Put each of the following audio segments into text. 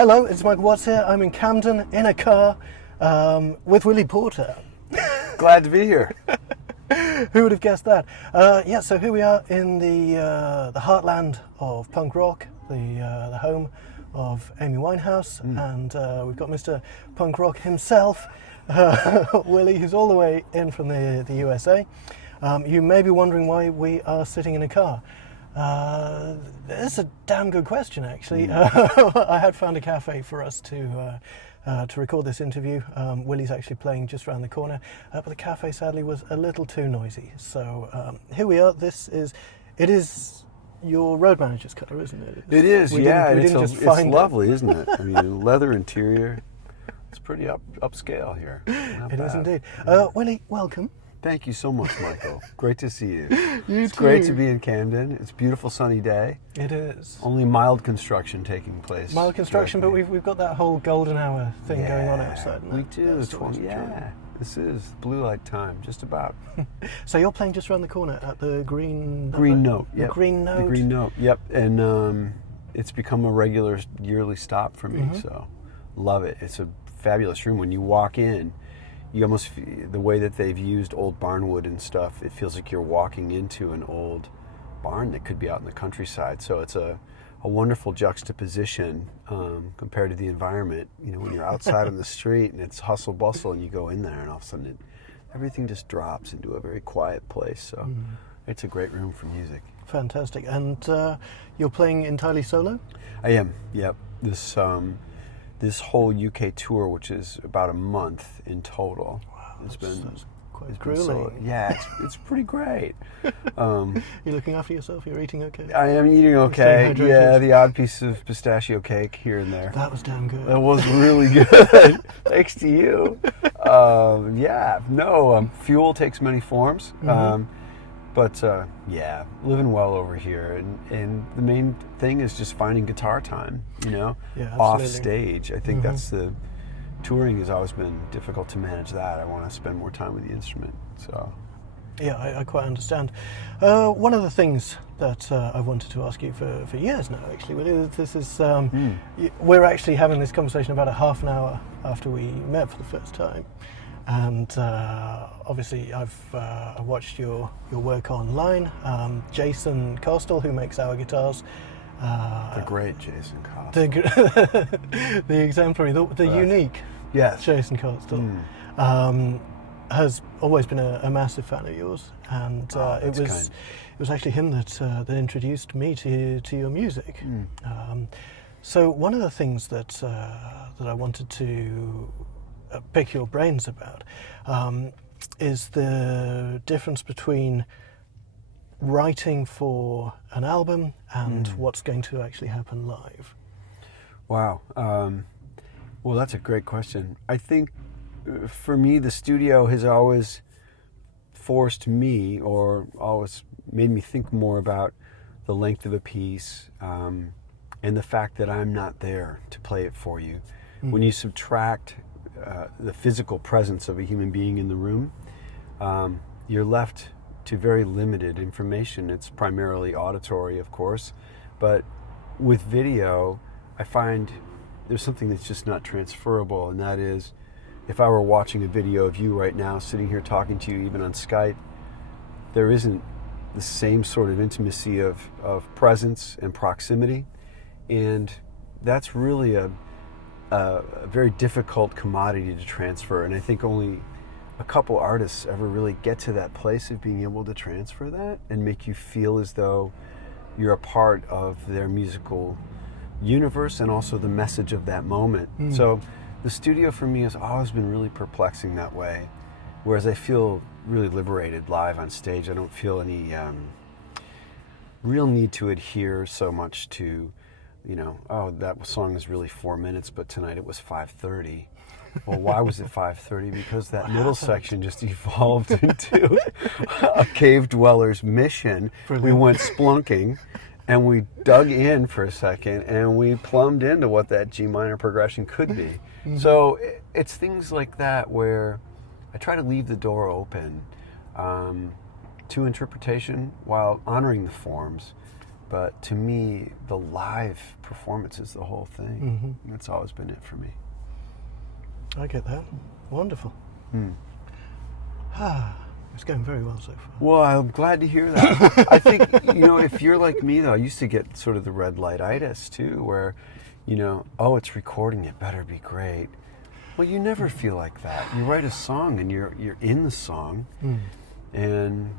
Hello, it's Michael Watts here. I'm in Camden in a car with Willy Porter. Glad to be here. Who would have guessed that? So here we are in the heartland of punk rock, the home of Amy Winehouse, and we've got Mr. Punk Rock himself, Willy, who's all the way in from the USA. You may be wondering why we are sitting in a car. It's a damn good question, actually. I had found a cafe for us to record this interview. Willy's actually playing just around the corner, but the cafe sadly was a little too noisy. So here we are. It is your road manager's car, isn't it? It is, yeah. It's lovely, it. Isn't it? I mean, leather interior. It's pretty upscale here. Not It bad. is indeed. Willy, welcome. Thank you so much, Michael. Great to see you. It's great to be in Camden. It's a beautiful sunny day. It is. Only mild construction taking place. Mild construction, but we've got that whole golden hour thing going on outside. We do. This is blue light time, just about. So you're playing just around the corner at the Green Note. The Yep. Green Note. The Green Note. Yep. And it's become a regular yearly stop for me. So love it. It's a fabulous room. When you walk in, you almost feel, the way that they've used old barnwood and stuff, it feels like you're walking into an old barn that could be out in the countryside. So it's a wonderful juxtaposition compared to the environment. You know, when you're outside on the street and it's hustle bustle, and you go in there and all of a sudden everything just drops into a very quiet place. So it's a great room for music. Fantastic. And you're playing entirely solo? I am. Yep. This whole UK tour, which is about a month in total, It's quite it's grueling. it's pretty great. You're looking after yourself? You're eating okay? I am eating okay. Staying hydrated? Yeah, the odd piece of pistachio cake here and there. That was damn good. That was really good. Thanks to you. Fuel takes many forms. But living well over here, and the main thing is just finding guitar time, off stage. I think that's touring has always been difficult to manage that. I want to spend more time with the instrument, so. Yeah, I quite understand. One of the things that I've wanted to ask you for years now, actually, Willy, this is, we're actually having this conversation about a half an hour after we met for the first time. And obviously, I've watched your work online. Jason Costel, who makes our guitars, The great Jason Costel. the exemplary, the unique Jason Costel, has always been a massive fan of yours, and it was actually him that introduced me to your music. So one of the things that I wanted to pick your brains about is the difference between writing for an album and what's going to actually happen live. Wow. Well, that's a great question. I think for me, the studio has always forced me, or always made me think more about the length of a piece, and the fact that I'm not there to play it for you. When you subtract the physical presence of a human being in the room, you're left to very limited information. It's primarily auditory, of course, but with video, I find there's something that's just not transferable, and that is, if I were watching a video of you right now, sitting here talking to you, even on Skype, there isn't the same sort of intimacy of presence and proximity, and that's really a very difficult commodity to transfer, and I think only a couple artists ever really get to that place of being able to transfer that and make you feel as though you're a part of their musical universe and also the message of that moment. So the studio for me has always been really perplexing that way, whereas I feel really liberated live on stage. I don't feel any real need to adhere so much to, that song is really 4 minutes, but tonight it was 5:30. Well, why was it 5:30? Because that middle section just evolved into a cave dweller's mission. Brilliant. We went splunking, and we dug in for a second, and we plumbed into what that G minor progression could be. So it's things like that where I try to leave the door open to interpretation while honoring the forms. But to me, the live performance is the whole thing. That's always been it for me. I get that. Wonderful. It's going very well so far. Well, I'm glad to hear that. I think, if you're like me, though, I used to get sort of the red light-itis, too, where, oh, it's recording, it better be great. Well, you never feel like that. You write a song, and you're in the song, and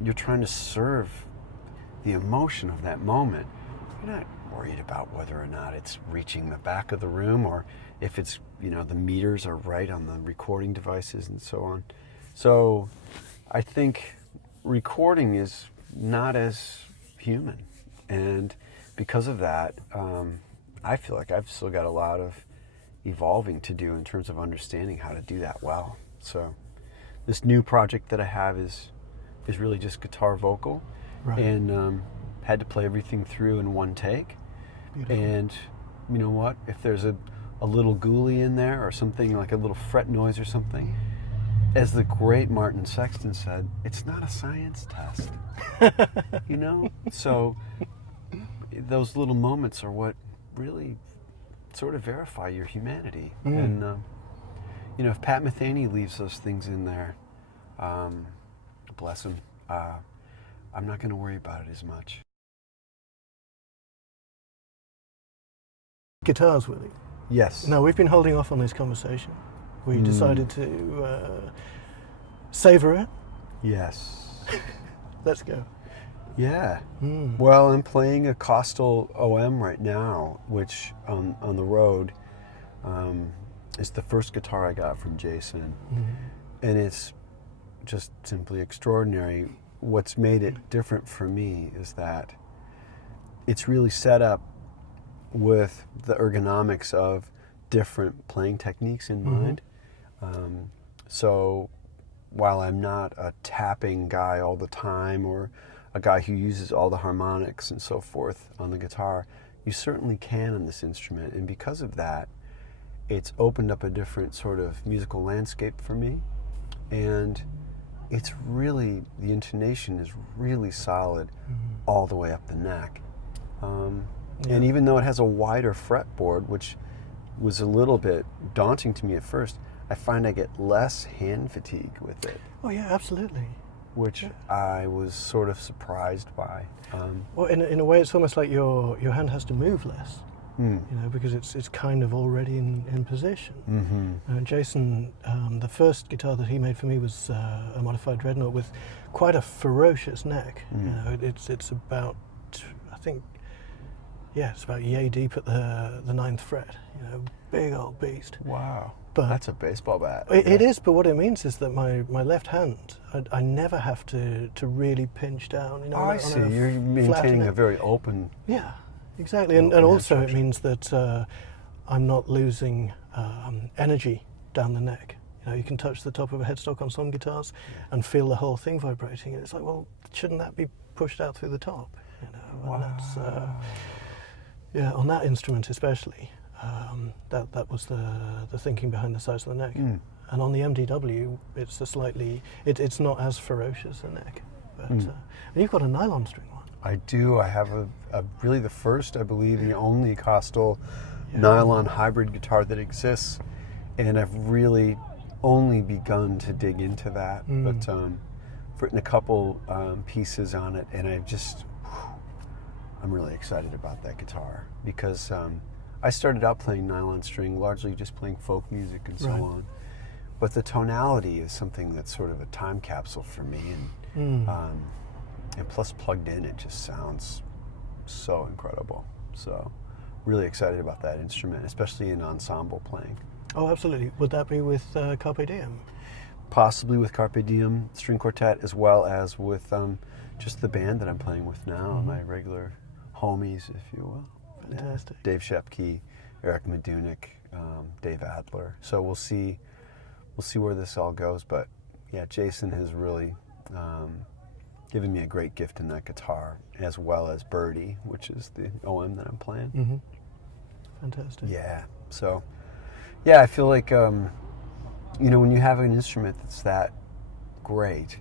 you're trying to serve the emotion of that moment. You're not worried about whether or not it's reaching the back of the room, or if it's, the meters are right on the recording devices and so on. So I think recording is not as human. And because of that, I feel like I've still got a lot of evolving to do in terms of understanding how to do that well. So this new project that I have is really just guitar vocal. Right. And had to play everything through in one take. Beautiful. And you know what? If there's a little ghoulie in there or something, like a little fret noise or something, as the great Martin Sexton said, it's not a science test. So those little moments are what really sort of verify your humanity. And if Pat Metheny leaves those things in there, bless him, I'm not going to worry about it as much. Guitars, Willy. Yes. Now, we've been holding off on this conversation. We decided to savor it. Yes. Let's go. Yeah. Well, I'm playing a Costal OM right now, which on the road is the first guitar I got from Jason. And it's just simply extraordinary. What's made it different for me is that it's really set up with the ergonomics of different playing techniques in mind. So while I'm not a tapping guy all the time or a guy who uses all the harmonics and so forth on the guitar, you certainly can on this instrument. And because of that, it's opened up a different sort of musical landscape for me. And it's really, the intonation is really solid all the way up the neck. And even though it has a wider fretboard, which was a little bit daunting to me at first, I find I get less hand fatigue with it. Oh yeah, absolutely. Which I was sort of surprised by. Well, in a way, it's almost like your hand has to move less. Because it's kind of already in position. Jason, the first guitar that he made for me was a modified Dreadnought with quite a ferocious neck. It's about, I think, it's about yay deep at the ninth fret. Big old beast. Wow. But that's a baseball bat. It is, but what it means is that my left hand, I never have to really pinch down. I see. You're maintaining a very open. Yeah. Exactly, and also it means that I'm not losing energy down the neck. You can touch the top of a headstock on some guitars and feel the whole thing vibrating, and it's like, well, shouldn't that be pushed out through the top? Wow. And that's, on that instrument especially, that was the thinking behind the size of the neck. And on the MDW, it's it's not as ferocious a neck. But and you've got a nylon string one. I do. I have a really the first, I believe, the only Costal nylon hybrid guitar that exists, and I've really only begun to dig into that. But I've written a couple pieces on it, and I'm really excited about that guitar because I started out playing nylon string, largely just playing folk music and so on. But the tonality is something that's sort of a time capsule for me, and plus plugged in, it just sounds so incredible. So really excited about that instrument, especially in ensemble playing. Oh, absolutely. Would that be with Carpe Diem? Possibly with Carpe Diem String Quartet, as well as with just the band that I'm playing with now, my regular homies, if you will. Fantastic. Dave Shepke, Eric Medunik, Dave Adler. So we'll see where this all goes. But yeah, Jason has really given me a great gift in that guitar, as well as Birdie, which is the OM that I'm playing. Fantastic. Yeah. So yeah, I feel like when you have an instrument that's that great,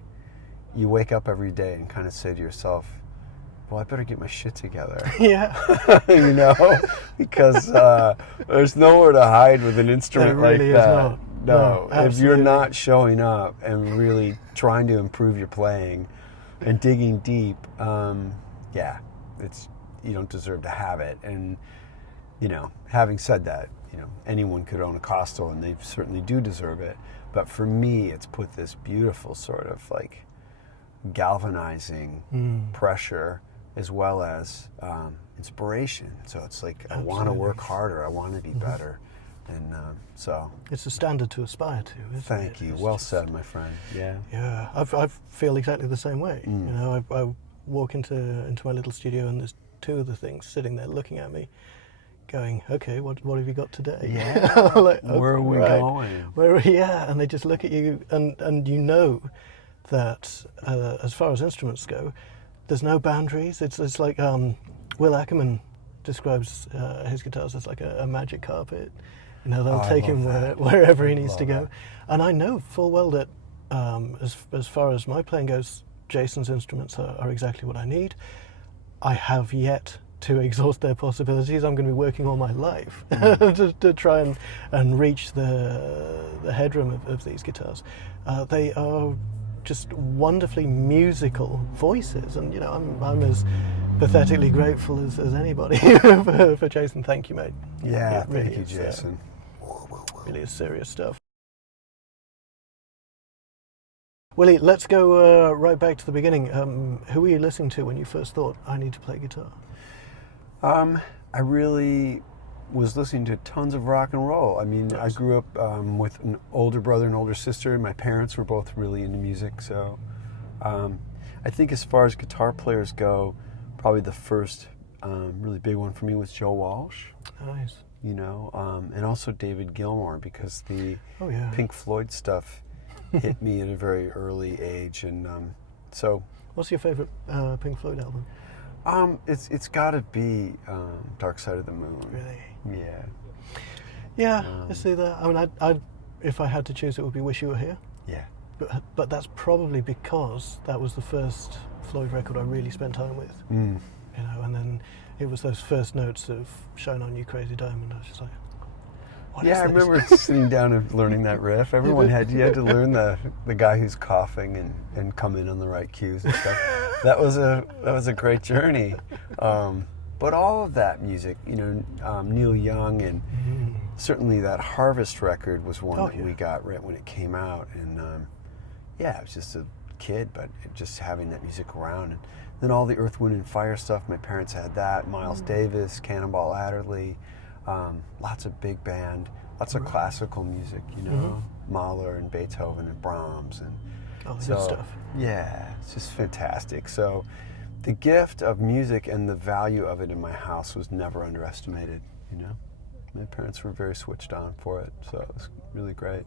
you wake up every day and kind of say to yourself, well, I better get my shit together. Yeah. You know, because there's nowhere to hide with an instrument There really like is that. not. No, No, if you're absolutely. not showing up and really trying to improve your playing and digging deep, yeah, you don't deserve to have it. And having said that, anyone could own a Costal, and they certainly do deserve it. But for me, it's put this beautiful sort of like galvanizing pressure as well as inspiration. So it's like, I want to work harder. I want to be better. And so... It's a standard to aspire to, isn't it? Thank you. Well said, my friend. Yeah. Yeah, I feel exactly the same way. I walk into my little studio, and there's two of the things sitting there looking at me, going, "Okay, what have you got today?" Yeah. Like, where are we going? Yeah, and they just look at you, and you know that as far as instruments go, there's no boundaries. It's like Will Ackerman describes his guitars as like a magic carpet. They'll take him wherever he needs to go. That. And I know full well that as far as my playing goes, Jason's instruments are exactly what I need. I have yet to exhaust their possibilities. I'm going to be working all my life to try and reach the headroom of these guitars. They are just wonderfully musical voices, and I'm as pathetically grateful as anybody for Jason. Thank you, mate. Yeah, It really thank you, is, Jason. Really is serious stuff. Willy, let's go right back to the beginning. Who were you listening to when you first thought, I need to play guitar? I really was listening to tons of rock and roll. I mean, I grew up with an older brother and older sister. My parents were both really into music, so I think as far as guitar players go, probably the first really big one for me was Joe Walsh. Nice. And also David Gilmour, because the Pink Floyd stuff hit me at a very early age, and so. What's your favorite Pink Floyd album? It's got to be Dark Side of the Moon. Really? Yeah. Yeah, I see that. I mean, I'd if I had to choose, it would be Wish You Were Here. Yeah. But that's probably because that was the first Floyd record I really spent time with. And then it was those first notes of Shine On You Crazy Diamond. I was just like, what is I this? remember sitting down and learning that riff. Everyone you had to learn the guy who's coughing and come in on the right cues and stuff. That was a great journey. But all of that music, Neil Young, and certainly that Harvest record was one that we got right when it came out. And I was just a kid, but just having that music around. And then all the Earth, Wind, and Fire stuff, my parents had that. Miles Davis, Cannonball Adderley, lots of big band, lots of classical music, Mahler and Beethoven and Brahms. And good stuff. Yeah, it's just fantastic. So the gift of music and the value of it in my house was never underestimated, My parents were very switched on for it, so it was really great.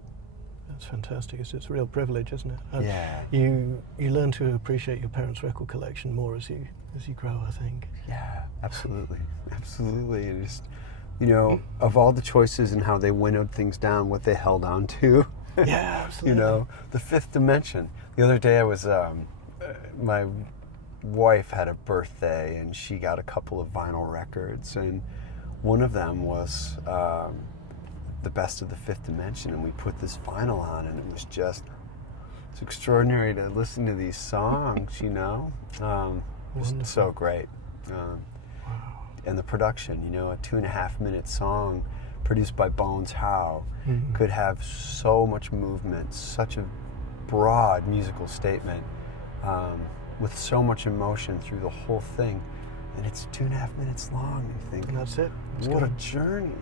That's fantastic. It's a real privilege, isn't it? And yeah. You learn to appreciate your parents' record collection more as you grow, I think. Yeah, absolutely. Absolutely. And just, of all the choices and how they winnowed things down, what they held on to. Yeah, absolutely. The fifth dimension. The other day I was, my wife had a birthday and she got a couple of vinyl records, and one of them was the best of the fifth dimension, and we put this vinyl on, and it was it's extraordinary to listen to these songs, just so great. And the production, a 2.5 minute song produced by Bones Howe could have so much movement, such a broad musical statement, with so much emotion through the whole thing, and it's 2.5 minutes long. You think, and that's it. What a journey.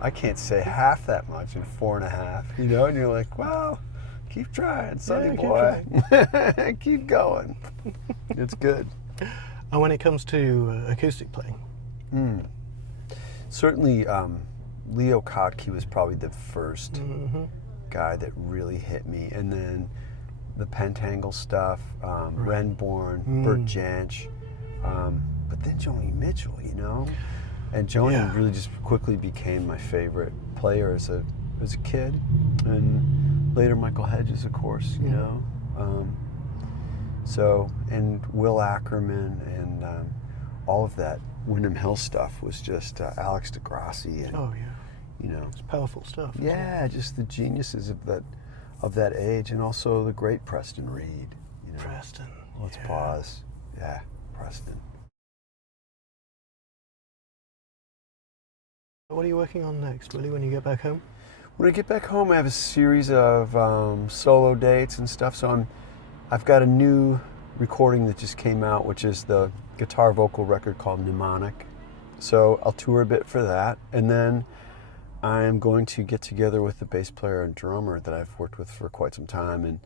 I can't say half that much in 4.5, and you're like, well, keep trying, sonny boy. Keep going. It's good. And when it comes to acoustic playing? Certainly, Leo Kottke was probably the first guy that really hit me, and then the Pentangle stuff, Renborn, Bert Jansch, but then Joni Mitchell, And Joni really just quickly became my favorite player as a kid, and later Michael Hedges, of course, So, and Will Ackerman and all of that Wyndham Hill stuff was just Alex DeGrassi and, Oh yeah, you know, it's powerful stuff. Isn't yeah, it? just the geniuses of that age, and also the great Preston Reed. You know, Preston. let's yeah. pause. Yeah, Preston. What are you working on next, Willy, when you get back home? When I get back home, I have a series of solo dates and stuff. So I've got a new recording that just came out, which is the guitar vocal record called Mnemonic. So I'll tour a bit for that, and then I am going to get together with the bass player and drummer that I've worked with for quite some time,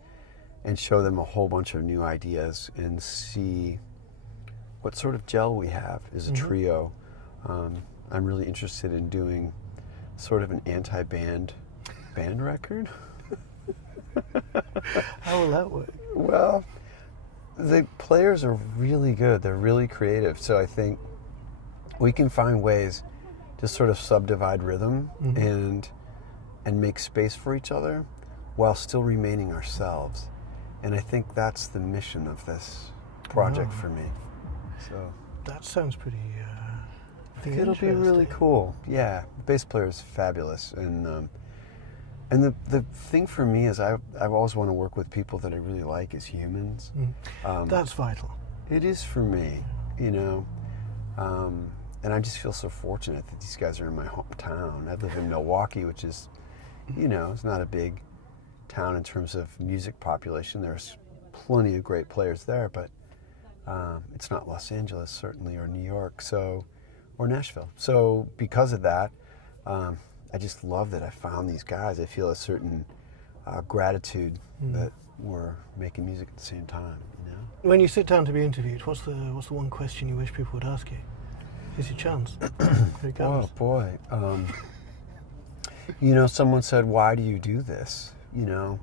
and show them a whole bunch of new ideas and see what sort of gel we have as a trio. I'm really interested in doing sort of an anti-band band record. How will that work? Well, the players are really good. They're really creative. So I think we can find ways to sort of subdivide rhythm and make space for each other while still remaining ourselves. And I think that's the mission of this project for me. So That sounds pretty. I think it'll be really cool. Yeah, the bass player is fabulous, and the thing for me is I've always want to work with people that I really like as humans. That's vital. It is for me, you know, and I just feel so fortunate that these guys are in my hometown. I live in Milwaukee, which is, you know, it's not a big town in terms of music population. There's plenty of great players there, but it's not Los Angeles certainly, or New York, or Nashville. So because of that, I just love that I found these guys. I feel a certain gratitude that we're making music at the same time. You know? When you sit down to be interviewed, what's the one question you wish people would ask you? Here's your chance. Here it comes. Oh boy. You know, someone said, "Why do you do this?" You know.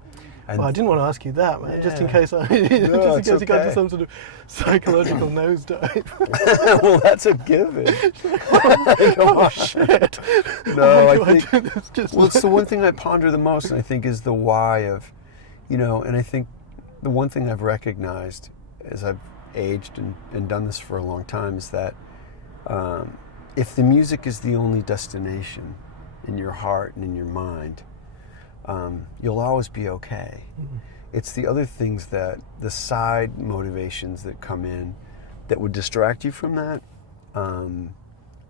And Well, I didn't want to ask you that, man. Just in Yeah. case I, No, just in case you got okay. to some sort of psychological nosedive. Well, that's a given. Oh shit! No, Why I do think. do this? Just Well, it's the one thing I ponder the most, and I think is the why of, you know, and I think the one thing I've recognized as I've aged and done this for a long time is that if the music is the only destination in your heart and in your mind, you'll always be okay. It's the other things, that the side motivations that come in that would distract you from that,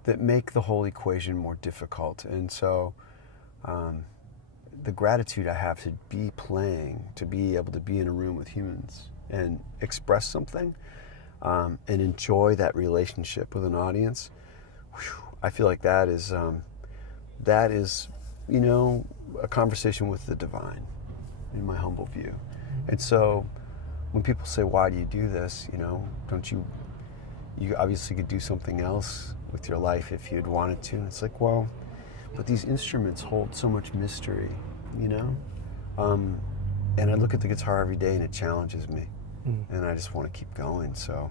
that make the whole equation more difficult. And so the gratitude I have to be playing, to be able to be in a room with humans and express something, and enjoy that relationship with an audience, I feel like that is, you know, a conversation with the divine, in my humble view. And so when people say, "Why do you do this?" You know, don't you obviously could do something else with your life if you'd wanted to. And it's like, well, but these instruments hold so much mystery, you know? And I look at the guitar every day and it challenges me. And I just want to keep going. So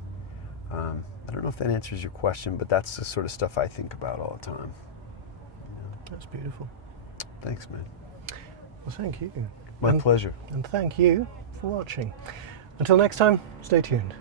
I don't know if that answers your question, but that's the sort of stuff I think about all the time. That's beautiful. Thanks, man. Well, thank you. My pleasure. And thank you for watching. Until next time, stay tuned.